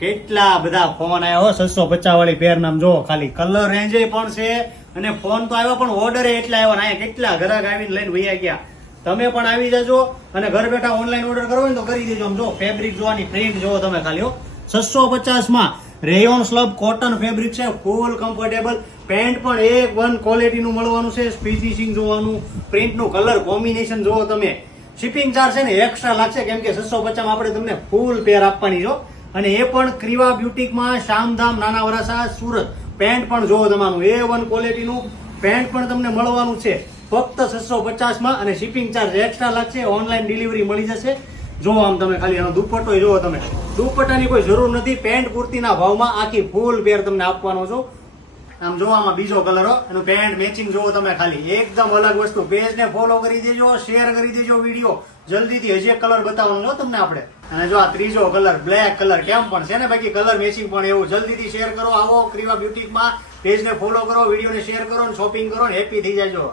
કેટલા બધા ફોન આવ્યા હો 650 વાળી પેર નામ જો ખાલી કલર રેન્જ પણ છે અને ફોન તો આવ્યા પણ ઓર્ડર એટલા આવ્યા ને અહીંયા કેટલા ગ્રાહક આવીને લઈને વૈયા ગયા. તમે પણ આવી જજો અને ઘર બેઠા ઓનલાઈન ઓર્ડર કરવો હોય ને તો કરી દેજો. આમ જો ફેબ્રિક જોવાની પ્રિન્ટ જોવો તમે ખાલી હો 650 માં રેયોન સ્લબ કોટન ફેબ્રિક છે, ફૂલ કમ્ફર્ટેબલ. પેન્ટ પણ A1 ક્વોલિટીનું મળવાનું છે, ફિનિશિંગ જોવાનું, પ્રિન્ટનું કલર કોમ્બિનેશન જોવો તમે. શિપિંગ ચાર્જ છે ને એક્સ્ટ્રા લાગશે કેમ કે 650 માં આપણે તમને ફૂલ પેર આપવાની છો અને એ પણ ક્રીવા બ્યુટીકમાં શામધામ નાના વરાસા સુરત. પેન્ટ પણ જોવો તમારું A1 ક્વોલિટીનું પેન્ટ પણ તમને મળવાનું છે ફક્ત 650 માં અને શિપિંગ ચાર્જ એક્સ્ટ્રા લાગશે. ઓનલાઈન ડિલિવરી મળી જશે. જો આમ તમે ખાલી આનો દુપટ્ટો જોવો તમે, દુપટ્ટાની કોઈ જરૂર નથી. પેન્ટ કુર્તીના ભાવમાં આખી ફૂલ પેર તમને આપવાનો છો. આમ જોવામાં બીજો કલર એનું પેન્ટ મેચિંગ જોવો તમે ખાલી એકદમ અલગ વસ્તુ. પેજને ફોલો કરી દેજો, શેર કરી દેજો વિડીયો. જલ્દીથી હજી એક કલર બતાવવાનો છો તમને આપણે. અને જો આ ત્રીજો કલર બ્લેક કલર કેમ પણ છે ને બાકી કલર મેચિંગ પણ એવું. જલ્દીથી શેર કરો. આવો ક્રીવા બ્યુટીકમાં પેજને ફોલો કરો, વિડીયોને શેર કરો, શોપિંગ કરો, હેપી થઈ જાજો.